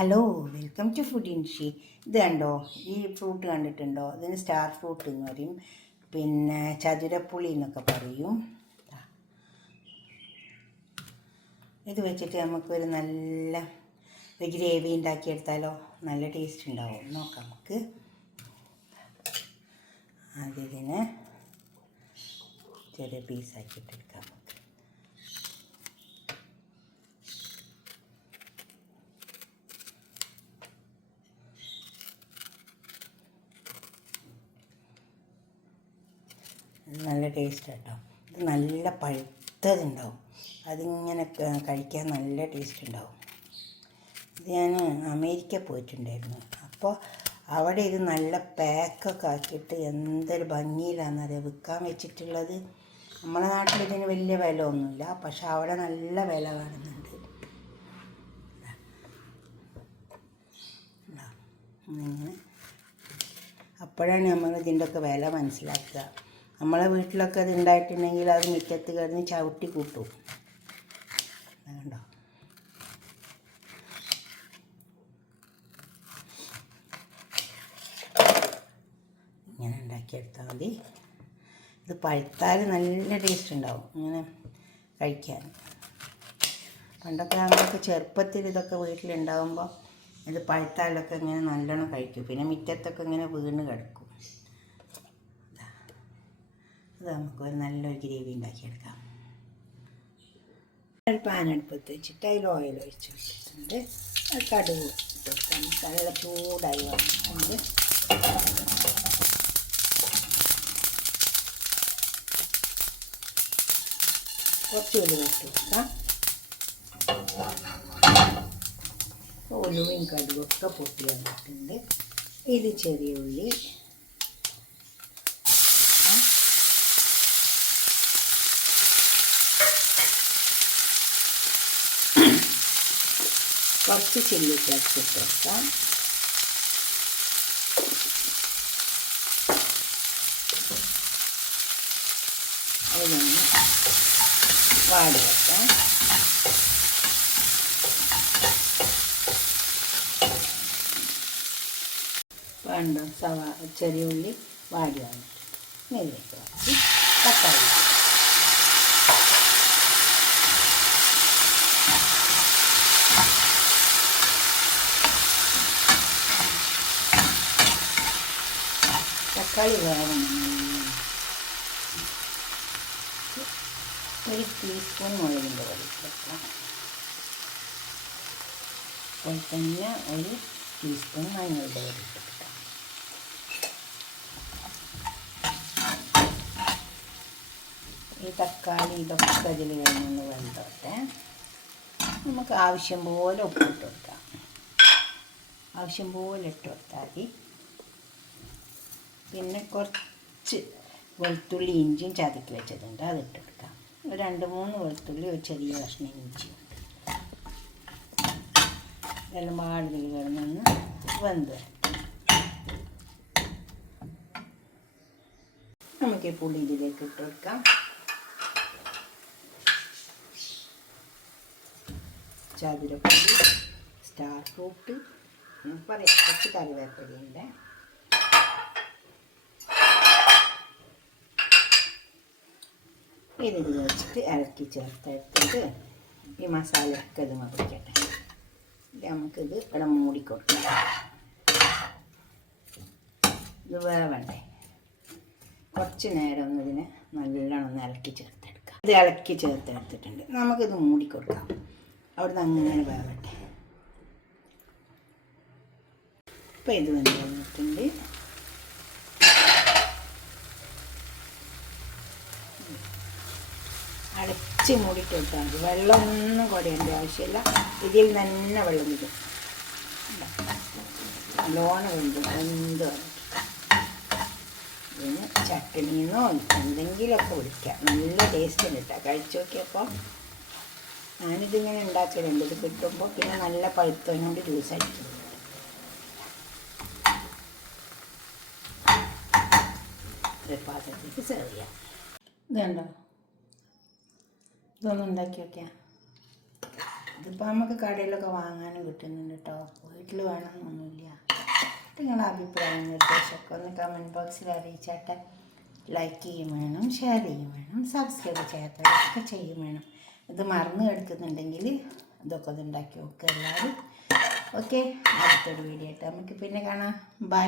Hello, welcome to food Inshi. ഇത് കണ്ടോ, ഈ ഫ്രൂട്ട് കണ്ടിട്ടുണ്ടോ? ഇതിന് സ്റ്റാർ ഫ്രൂട്ട് എന്ന് പറയും, പിന്നെ ചതുരപ്പുളി എന്നൊക്കെ പറയും. ഇത് വെച്ചിട്ട് നമുക്കൊരു നല്ല ഗ്രേവി ഉണ്ടാക്കിയെടുത്താലോ, നല്ല ടേസ്റ്റ് ഉണ്ടാവും. നോക്കാം നമുക്ക്. അതിന് ചെറിയ പീസാക്കിയിട്ടെടുക്കാം. നല്ല ടേസ്റ്റ് കേട്ടോ. ഇത് നല്ല പഴുത്തതുണ്ടാവും, അതിങ്ങനെ കഴിക്കാൻ നല്ല ടേസ്റ്റ് ഉണ്ടാവും. ഇത് ഞാൻ അമേരിക്ക പോയിട്ടുണ്ടായിരുന്നു, അപ്പോൾ അവിടെ ഇത് നല്ല പാക്കൊക്കെ ആക്കിയിട്ട് എന്തൊരു ഭംഗിയിലാണെന്നറിയാം വിൽക്കാൻ വെച്ചിട്ടുള്ളത്. നമ്മുടെ നാട്ടിൽ ഇതിന് വലിയ വില ഒന്നുമില്ല, പക്ഷെ അവിടെ നല്ല വില കാണുന്നുണ്ട്. അപ്പോഴാണ് നമ്മൾ ഇതിൻ്റെയൊക്കെ വില മനസ്സിലാക്കുക. നമ്മളെ വീട്ടിലൊക്കെ അത് ഉണ്ടായിട്ടുണ്ടെങ്കിൽ അത് മുറ്റത്ത് കിടന്ന് ചവിട്ടി കൂട്ടും. കണ്ടോ, ഇങ്ങനെ ഉണ്ടാക്കിയെടുത്താൽ മതി. ഇത് പഴുത്താൽ നല്ല ടേസ്റ്റ് ഉണ്ടാവും ഇങ്ങനെ കഴിക്കാൻ. പണ്ടൊക്കെ നമ്മളൊക്കെ ചെറുപ്പത്തിൽ ഇതൊക്കെ വീട്ടിലുണ്ടാകുമ്പോൾ ഇത് പഴുത്താലൊക്കെ ഇങ്ങനെ നല്ലോണം കഴിക്കും. പിന്നെ മുറ്റത്തൊക്കെ ഇങ്ങനെ വീണ് കിടക്കും. അത് നമുക്കൊരു നല്ലൊരു ഗ്രേവി ഉണ്ടാക്കിയെടുക്കാം. ഒരു പാൻ അടുപ്പത്ത് വെച്ചിട്ട് അതിൽ ഓയിൽ ഒഴിച്ച് വെച്ചിട്ടുണ്ട്. അത് കടുക് ഇട്ട് കൊടുക്കാം. നല്ല ചൂടായി വന്നിട്ടുണ്ട്. കുറച്ച് ഉലുവ ഇട്ട് കൊടുക്കാം. ഉലുവയും കടുകൊക്കെ പൊട്ടി വന്നിട്ടുണ്ട്. ഇത് ചെറിയ ഉള്ളി, കുറച്ച് ചില്ലി ഫ്ലേക്സ് ഇട്ട് വെക്കാം. അതിനൊന്ന് വാടി വെക്കാം. വേണ്ട ചെറിയ ഉള്ളി വാടി വന്നിട്ട് നെല്ലിലേക്ക് വാടി തക്കാളി വേണം. ഒരു ടീസ്പൂൺ മുളകിൻ്റെ പൊടി വെക്കാം. അതുപോലെ തന്നെ ഒരു ടീസ്പൂൺ മഞ്ഞളുടെ പൊടി ഇട്ടെടുക്കാം. ഈ തക്കാളി ഇതൊക്കെ അതിൽ കഴിഞ്ഞൊന്ന് വെന്തോട്ടെ. നമുക്ക് ആവശ്യം പോലെ ഉപ്പിട്ട് കൊടുക്കാം. ആവശ്യം പോലെ ഇട്ട് കൊടുത്താൽ മതി. പിന്നെ കുറച്ച് വെളുത്തുള്ളി ഇഞ്ചിയും ചതക്കി വെച്ചതുണ്ട്, അതിട്ടെടുക്കാം. ഒരു 2-3 വെളുത്തുള്ളി, ഒരു ചെറിയ കഷ്ണം ഇഞ്ചിയും ഇതെല്ലാം പാടിൽ കിടന്നൊന്ന് വെന്ത് നമുക്ക് ഈ പുളി ഇതിലേക്ക് ഇട്ട് കൊടുക്കാം. ചതുരപ്പുളി, സ്റ്റാർ ഫ്രൂട്ട് പറയാം, കുറച്ച് കറിവേപ്പിലയുണ്ട്. ഇതിൽ വെച്ചിട്ട് ഇളക്കി ചേർത്തെടുത്തിട്ട് ഈ മസാലയൊക്കെ ഇത് മതിക്കട്ടെ. നമുക്കിത് ഇവിടെ മൂടിക്കൊടുക്കാം. ഇത് വേവണ്ടേ, കുറച്ച് നേരം ഒന്ന് ഇതിനെ നല്ലോണം ഒന്ന് ഇളക്കി ചേർത്തെടുക്കാം. ഇത് ഇളക്കി ചേർത്തെടുത്തിട്ടുണ്ട്, നമുക്കിത് മൂടിക്കൊടുക്കാം. അവിടുന്ന് അങ്ങനെ വേവട്ടെ. ഇപ്പം ഇത് വന്നിട്ടുണ്ട്. അടച്ച് മൂടിയിട്ട് കൊടുത്താൽ മതി. വെള്ളമൊന്നും കുടയേണ്ട ആവശ്യമില്ല. ഇതിൽ തന്നെ വെള്ളം വരും. നല്ലോണം വെന്ത് ഇതിന് ചട്ടണിന്നോ എന്തെങ്കിലുമൊക്കെ വിളിക്കാം. നല്ല ടേസ്റ്റ് കിട്ടാം. കഴിച്ചു നോക്കിയപ്പോൾ ഞാനിതിങ്ങനെ ഉണ്ടാക്കലുണ്ട്. ഇത് കിട്ടുമ്പോൾ പിന്നെ നല്ല പഴുത്തതിനോട് ജ്യൂസ് അടിക്കും. ഒരു പാത്രത്തേക്ക് സെർവ് ചെയ്യാം. ഇതുണ്ടോ, ഇതൊന്നും ഉണ്ടാക്കി വയ്ക്കാം. ഇതിപ്പോൾ നമുക്ക് കടയിലൊക്കെ വാങ്ങാനും കിട്ടുന്നുണ്ട് കേട്ടോ. വീട്ടിൽ വേണമെന്നൊന്നുമില്ല. നിങ്ങളുടെ അഭിപ്രായം നിർദ്ദേശമൊക്കെ ഒന്ന് കമൻറ്റ് ബോക്സിൽ അറിയിച്ചാട്ടെ. ലൈക്ക് ചെയ്യും വേണം, ഷെയർ ചെയ്യും വേണം, സബ്സ്ക്രൈബ് ചെയ്യാത്തവരൊക്കെ ചെയ്യും വേണം. ഇത് മറന്നു കിടക്കുന്നുണ്ടെങ്കിൽ ഇതൊക്കെ ഒന്ന് ഉണ്ടാക്കി നോക്കുക എല്ലാവരും. ഓക്കെ, അടുത്തൊരു വീഡിയോ ആയിട്ട് നമുക്ക് പിന്നെ കാണാം. ബൈ.